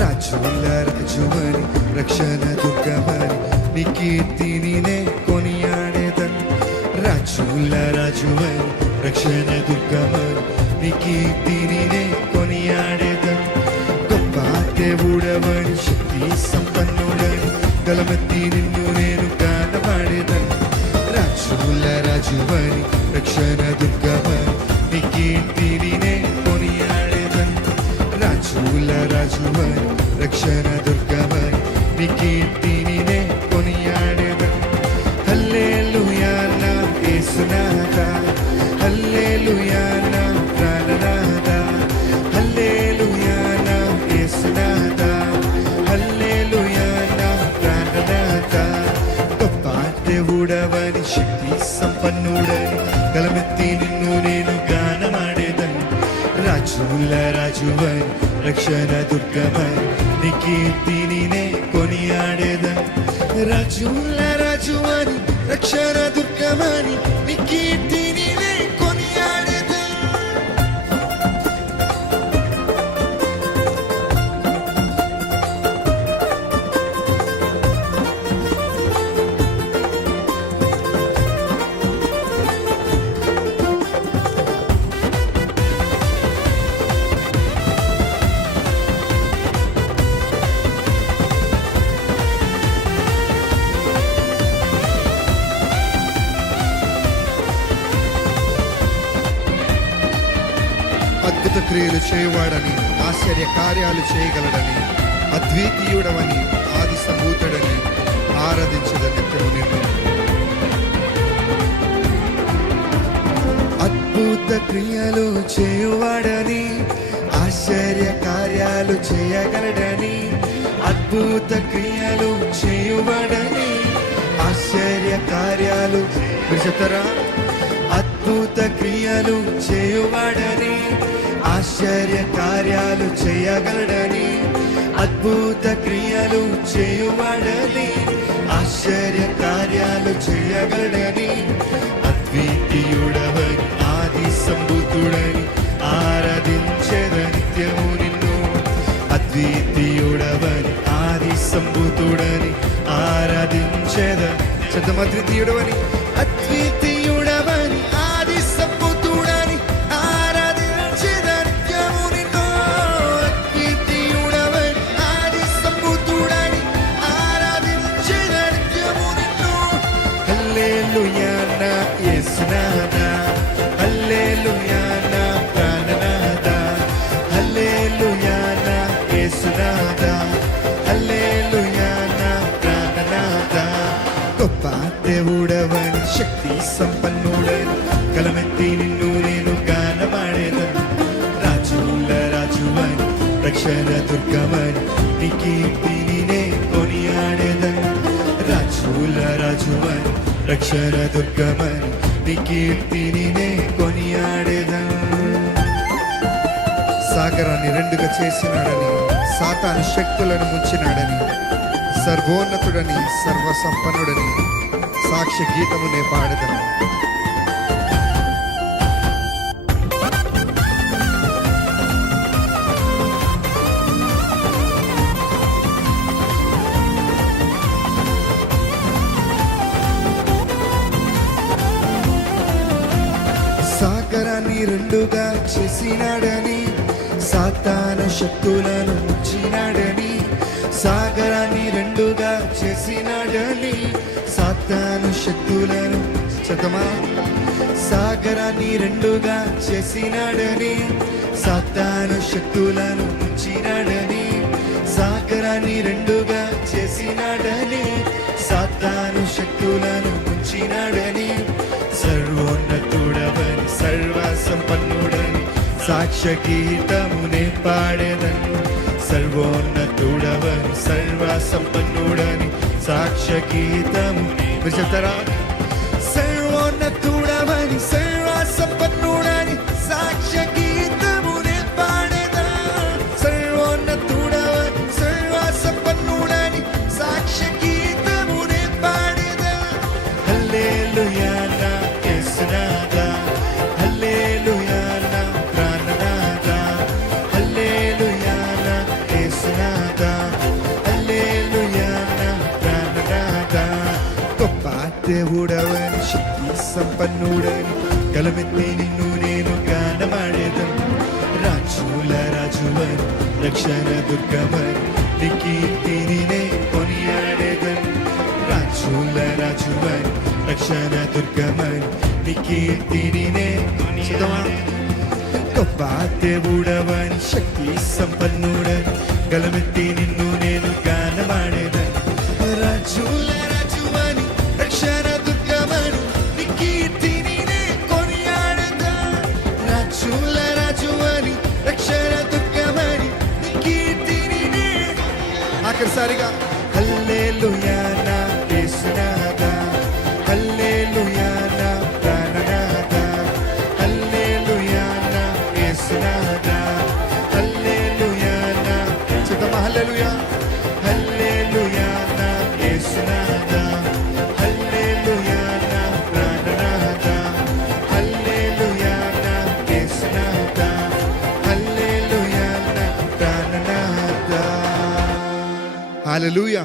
రాజుల రాజువని రక్షణ దుర్గమని నీ కీర్తినినే కొనియాడేదన్. రాజుల రాజువని రక్షణ దుర్గమని నీ కీర్తినినే కొనియాడేదన్. గొప్ప దేవుడవని శక్తి సంపన్నుడని గలమెత్తి నిన్ను నేను గానపాడేదన్. రాజుల రాజువని రక్షణ దుర్గమని నీ కీర్తినినే కొనియాడేదన్. రాజుల రాజువని రక్షణ దుర్గమని నీ కీర్తినినే కొనియాడేదన్. హల్లెలూయా నా యేసునాథా, హల్లెలూయా నా ప్రాణనాథా, హల్లెలూయా నా యేసునాథా, హల్లెలూయా నా ప్రాణనాథా. గొప్ప దేవుడవని శక్తి సంపన్నుడని గలమెత్తి నిన్ను నేను గానమాడేదన్. రాజుల రాజువని రక్షణ దుర్గమని నీ కీర్తినినే కొనియాడేదన్. రాజుల రాజువని రక్షణ దుర్గమని నీ కీర్తినినే కొనియాడేదన్. అద్భుత క్రియలు చేయవాడని, ఆశ్చర్య కార్యాలు చేయగలడని, అద్వితీయుడవని, ఆది సంభూతుడని ఆరాధించద నిత్యము నిన్ను. అద్భుత క్రియలు చేయువాడని, ఆశ్చర్య కార్యాలు చేయగలడని, అద్భుత క్రియలు చేయువాడని, ఆశ్చర్య కార్యాలు విజతరా. అద్భుత క్రియలు చేయువాడని, ఆశ్చర్య కార్యాలు చేయగలడని, అద్భుత క్రియలు చేయువాడని, ఆశ్చర్య కార్యాలు చేయగలడని, అద్వితీయుడవని, ఆది సంభూతుడని ఆరాధించెద నిత్యము నిన్ను. అద్వితీయుడవని, ఆది సంభూతుడని ఆరాధించెద. చెద్దమ అద్వితీయుడవని, అద్వితీయుడవని, ఆది సంభూతుడని ఆరాధించెద నిత్యము నిన్ను. అద్వితీయుడవని, ఆది సంభూతుడని ఆరాధించెద నిత్యము నిన్ను. హల్లెలూయా నా యేసునాథా, హల్లెలూయా నా ప్రాణనాథా, హల్లెలూయా నా యేసునాథా, హల్లెలూయా నా ప్రాణనాథా. గొప్ప దేవుడవని శక్తి సంపన్నుడని గలమెత్తి నిన్ను నేను గానమాడేదన్. రాజుల రాజువని రక్షణ దుర్గమని నీ కీర్తినినే కొనియాడేదన్. రాజుల రాజువని రక్షణ దుర్గమని నీ కీర్తినినే కొనియాడేదన్. సాగరాన్ని రెండుగా చేసినాడని, సాతాను శక్తులను ముంచినాడని, సర్వోన్నతుడని సర్వసంపన్నుడని సాక్ష్య గీతమునే పాడెదను. సాగరాన్ని రెండుగా చేసినాడని, సాతాను శక్తులను ముంచినాడని, సాగరాన్ని రెండుగా చేసినాడని, సాతాను శక్తులను. చదమా. సాగరాన్ని రెండుగా చేసినాడని, సాతాను శక్తులను ముంచినాడని, సాగరాన్ని రెండుగా చేసినాడని, సాతాను శక్తులను ముంచినాడని, సర్వోన్నతుడవని సర్వ సంపన్నుడని సాక్ష్య గీతమునే పాడేదన్. సర్వోన్నతుడవని సర్వ సంపన్నుడని సాక్ష్య గీతమునే విజతరా. సర్వోన్నతుడవని సర్వ సంపన్నుడని సాక్ష్య గీతమునే పాడేదన్. సర్వోన్నతుడవని సర్వ సంపన్నుడని సాక్ష్య గీతమునే పాడేదన్. హల్లెలూయా నా యేసునాథా, హల్లెలూయా నా ప్రాణనాథా, హల్లెలూయా నా యేసునాథా. దేవుడవని శక్తి సంపన్నుడని గలమెత్తి నిన్ను నేను గానమాడేదను. రాజుల రాజువని రక్షణ దుర్గమని నీ కీర్తిని నే కొనియాడేదను. రాజుల రాజువని రక్షణ దుర్గమని నీ కీర్తిని నే కొనియాడేదను. గొప్ప దేవుడవని శక్తి సంపన్నుడని గలమెత్తి నిన్ను నేను గానమాడేదను. రాజుల రాజువని రక్షణ దుర్గమని నీ కీర్తిని నే కొనియాడేదను. రాజుల రాజువని రక్షణ దుర్గమని నీ కీర్తిని నే ఆఖరిసారిగా హల్లెలూయా నా యేసునాథా, హల్లెలూయా నా ప్రాణనాథా, హల్లెలూయా నా యేసునాథా, హల్లెలూయా నా చిత్తమా హల్లెలూయా, హల్లెలూయా నా యేసునాథా, హల్లెలూయా నా ప్రాణనాథా, హల్లెలూయా నా యేసునాథా, హల్లెలూయా నా ప్రాణనాథా. హల్లెలూయా.